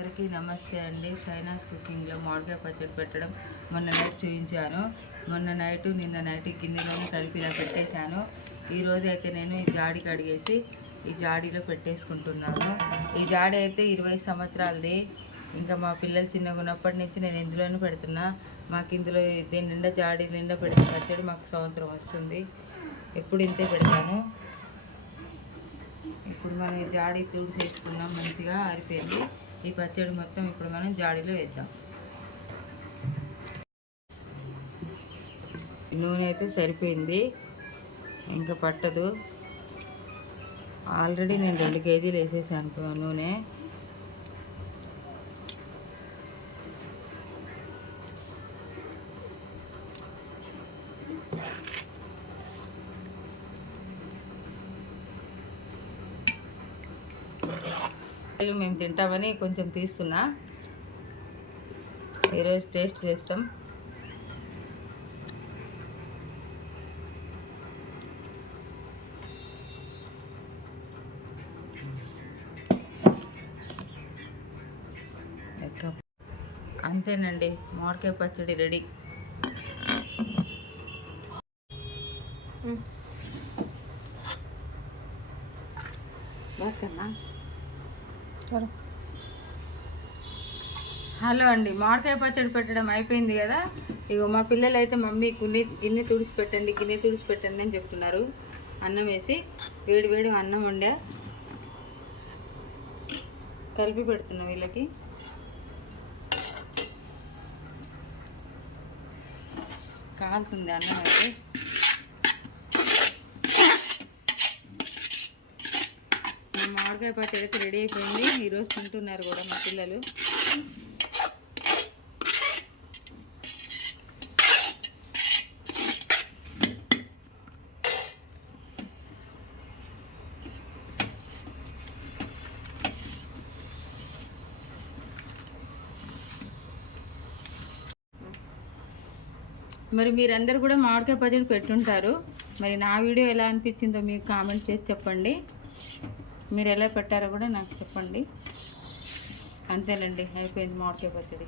అందరికీ నమస్తే అండి. షైనాస్ కుకింగ్లో మామిడికాయ పచ్చడి పెట్టడం మొన్న నైట్ చూపించాను. మొన్న నైట్ నిన్న నైట్ గిన్నెలోనే కలిపి ఇలా పెట్టేశాను. ఈరోజు అయితే నేను ఈ జాడి కడిగేసి ఈ జాడీలో పెట్టేసుకుంటున్నాను. ఈ జాడి అయితే 20 సంవత్సరాలది. ఇంకా మా పిల్లలు చిన్నగా ఉన్నప్పటి నుంచి నేను ఇందులోనే పెడుతున్నా. మాకు ఇందులో దీని నిండా జాడీ నిండా పెడితే పచ్చడి మాకు సంవత్సరం వస్తుంది. ఎప్పుడు ఇంతే పెడతాను. ఇప్పుడు మనం ఈ జాడీ తుడిసేసుకున్నాం, మంచిగా ఆరిపోయింది. ఈ పచ్చడి మొత్తం ఇప్పుడు మనం జాడీలో వేద్దాం. నూనె అయితే సరిపోయింది, ఇంకా పట్టదు. ఆల్రెడీ నేను 2 కేజీలు వేసేసాను నూనె. మేము తింటామని కొంచెం తీస్తున్నా, ఈరోజు టేస్ట్ చేస్తాం. అంతేనండి, మామిడికాయ పచ్చడి రెడీ. హలో అండి, మామిడికాయ పచ్చడి పెట్టడం అయిపోయింది కదా. ఇగో మా పిల్లలు అయితే మమ్మీ గిన్నె తుడిచిపెట్టండి అని చెప్తున్నారు. అన్నం వేసి వేడి వేడి అన్నం వండా కలిపి పెడుతున్నాం వీళ్ళకి. కాలుతుంది అన్నం అయితే. మామిడికాయ పచ్చడి అయితే రెడీ అయిపోయింది. ఈరోజు తింటున్నారు కూడా మా పిల్లలు. మరి మీరందరూ కూడా మామిడికాయ పచ్చడి పెట్టుంటారు. మరి నా వీడియో ఎలా అనిపించిందో మీకు కామెంట్ చేసి చెప్పండి. మీరు ఎలా పెట్టారో కూడా నాకు చెప్పండి. అంతేనండి, అయిపోయింది మామిడికాయ పచ్చడి.